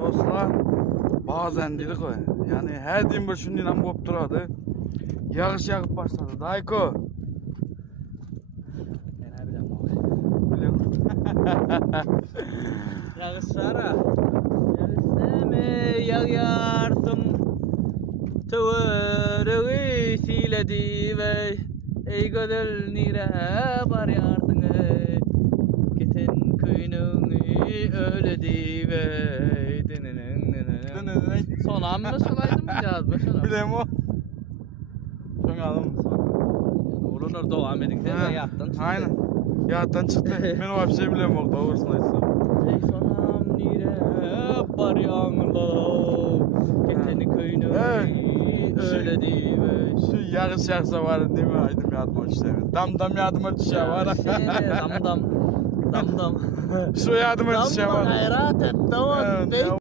Dostlar, bazen dedik o. Yani her din bir şundan bolup turady. Yağış yağıp başladı. Dayko. Ben bilem abi. Bilem. Yağışlara. Gelseme yağarsın. Tövürüğü siledi ve ey gödül nire baryarsın ey. Giten köyünü öledi ve Sonam mı solaydım mı yazmış ona? Bilem o. Çok alım. Olunur devam edin de yattan çıktı. Aynen. Yattan çıktı. Ben o bir şey bilem o. Doğrusunu aytsam. Ey sonam nire baryanlar. Geten köyünü öledi ve Şu yağış yağsa var değil mi? Aydım yadıma işte. Dam yadıma düşe var. dam. Şu yadıma düşe var. Dam hayrat et.